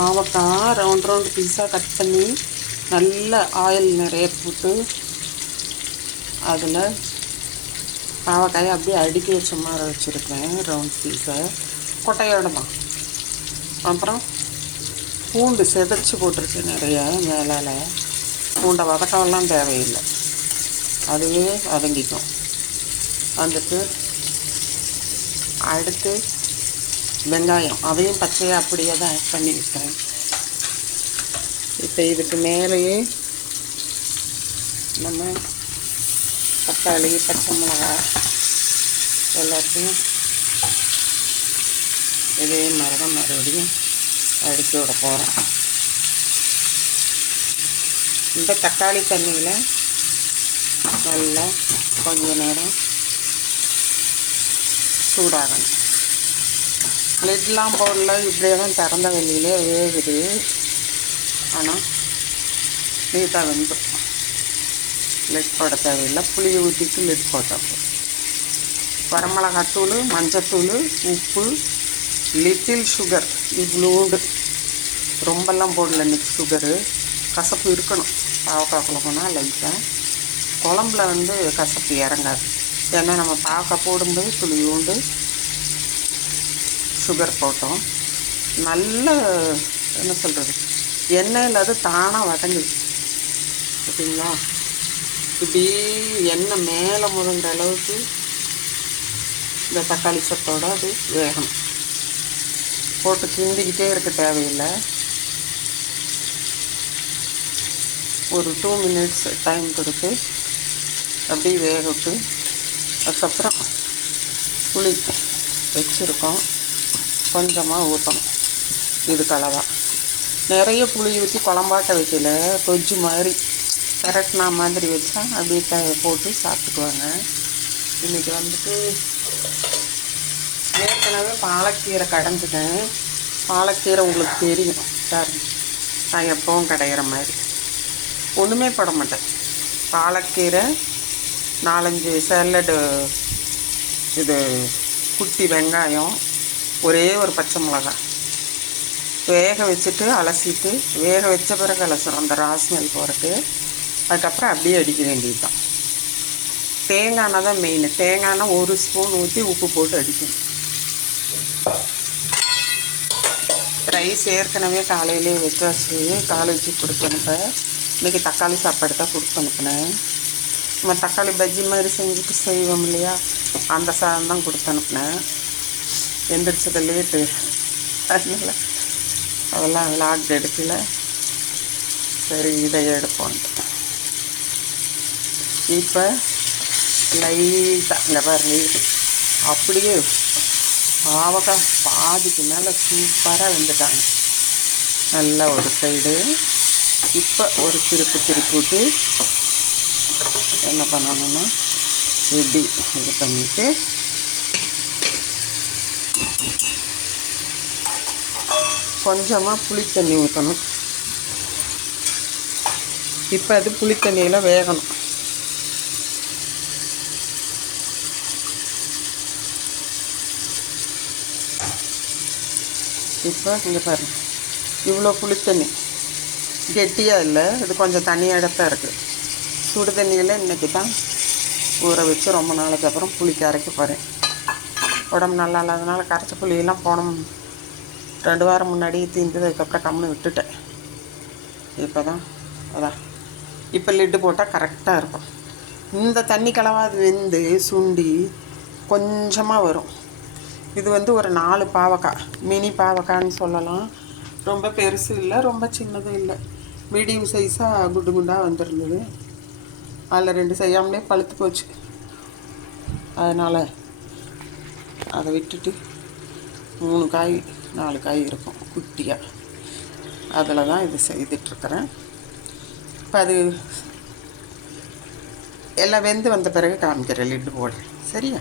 பாவக்காய் round round பீஸாக cut பண்ணி நல்ல ஆயில் நிறைய போட்டு அதில் பாவக்காயை அப்படியே அடுக்கி வச்ச மாதிரி வச்சுருக்கேன் ரவுண்ட் பீஸை கொட்டையோடு தான். அப்புறம் பூண்டு செதைச்சி போட்டிருக்கேன் நிறைய மேலால். பூண்டை வதக்கவெல்லாம் தேவையில்லை, அதுவே வதங்கிக்கும். வந்துட்டு அடுத்து வெங்காயம் அதையும் பச்சையாக அப்படியே தான் ஆட் பண்ணி வைக்கிறேன். இப்போ இதுக்கு மேலேயே நம்ம தக்காளி பச்சை மிளகாய் எல்லாத்தையும் இதே மாதிரி தான் மறுபடியும் அடுக்கி விட போகிறோம். இந்த தக்காளி தண்ணியில் நல்லா கொஞ்ச நேரம் சூடாகணும். லிட்லாம் போடல, இப்படியே தான் திறந்த வெளியிலே வேகுது. ஆனால் நீட்டாக வெந்துடும். லிட் போட தேவையில்லை, புளியை ஊற்றிட்டு லிட் போட்டப்போ வரமிளகாத்தூள், மஞ்சத்தூள், உப்பு, லிட்டில் சுகர் இவ்வளோண்டு, ரொம்பலாம் போடல. இன்றைக்கி சுகரு கசப்பு இருக்கணும். பாவக்காய் குழம்புனா லைட்டாக, குழம்புல கசப்பு இறங்காது. ஏன்னா நம்ம பாவக்காய் போடும்போது துளியூண்டு சுகர் போட்டோம். நல்ல என்ன சொல்கிறது, எண்ணெயில் அது தானாக வதங்குது பார்த்தீங்களா. இப்படி எண்ணெய் மேலே முழுங்கிற அளவுக்கு இந்த தக்காளி சத்தோடு அது வேகணும். போட்டு கிண்டிக்கிட்டே இருக்க தேவையில்லை. ஒரு 2 minutes டைம் கொடுத்து அப்படியே வேக விட்டு அதுக்கப்புறம் புளி வச்சுருக்கோம், கொஞ்சமாக ஊற்றணும். இதுக்கு அளவாக நிறைய புளி ஊற்றி குழம்பாட்ட வைக்கல, கொஜ்ஜு மாதிரி கரெக்ட்னா மாதிரி வச்சா அப்படியே போட்டு சாப்பிட்டுக்குவாங்க. இன்றைக்கி ஏற்கனவே பாலக்கீரை கடைஞ்சிட்டேன். பாலக்கீரை உங்களுக்கு தெரியும் சார், நான் எப்பவும் கடையிற மாதிரி ஒன்றுமே போட மாட்டேன். பாலக்கீரை 4-5 சேலடு, இது குட்டி வெங்காயம், ஒரே ஒரு பச்சை மிளகாய் வேக வச்சுட்டு அலசிட்டு, வேக வச்ச பிறகு அலசுறோம் அந்த ராஸ்மெல் போகிறதுக்கு. அதுக்கப்புறம் அப்படியே அடிக்க வேண்டியது தான். தேங்காய் தான் மெயின். தேங்காய்னா 1 ஸ்பூன் ஊற்றி உப்பு போட்டு அடிக்கணும். ரைஸ் ஏற்கனவே காலையிலே வச்சாச்சு, காலை வச்சு கொடுத்து அனுப்ப. இன்றைக்கி தக்காளி சாப்பாடு தான் கொடுத்து அனுப்பினேன். நம்ம தக்காளி பஜ்ஜி மாதிரி செஞ்சுட்டு செய்வோம் இல்லையா, அந்த சாதம் தான் கொடுத்து அனுப்பினேன். எந்திரிச்சது லேட்டு, அதனால் அதெல்லாம் விளாக் எடுக்கல. சரி இதை எடுப்போன்ட்டு இப்போ லைட்டாக இங்கே பாருங்க, அப்படியே பாவக்காய் பாதிக்கு மேலே சூப்பராக வெந்துட்டாங்க. நல்லா ஒரு சைடு. இப்போ ஒரு திருப்பி விட்டு என்ன பண்ணணும்னா இப்படி இது பண்ணிவிட்டு கொஞ்சமாக புளித்தண்ணி ஊற்றணும். இப்போ அது புளித்தண்ணியில் வேகணும். இப்போ இங்கே பாருங்க, இவ்வளோ புளித்தண்ணி கெட்டியாக இல்லை, இது கொஞ்சம் தண்ணியாக தான் இருக்குது. சுடு தண்ணியில் இன்றைக்கி தான் ஊற வச்சு ரொம்ப நாளைக்கு அப்புறம் புளி கரைக்க போகிறேன். உடம்பு நல்லா இல்லாதனால கரைச்ச புளியெல்லாம் போன 2 வாரம் முன்னாடி தீர்ந்தது. அதுக்கப்புறம் கம்முன்னு விட்டுட்டேன். இப்போ தான் அதான் இப்போ லிட்டு போட்டால் கரெக்டாக இருக்கும். இந்த தண்ணி கலவாது வெந்து சுண்டி கொஞ்சமாக வரும். இது ஒரு 4 பாவக்காய், மினி பாவக்காய்ன்னு சொல்லலாம். ரொம்ப பெருசு இல்லை, ரொம்ப சின்னதும் இல்லை, மீடியம் சைஸாக குண்டு குண்டாக வந்துருந்தது. அதில் 2 செய்யாமலே பழுத்து போச்சு. அதனால் அதை விட்டுட்டு 3 காய் 4 காய் இருக்கும் குட்டியாக, அதில் தான் இது செய்துட்ருக்கிறேன். இப்போ அது எல்லாம் வெந்து வந்த பிறகு காமிக்கிறேன், லிட்டு போடுறேன். சரியா?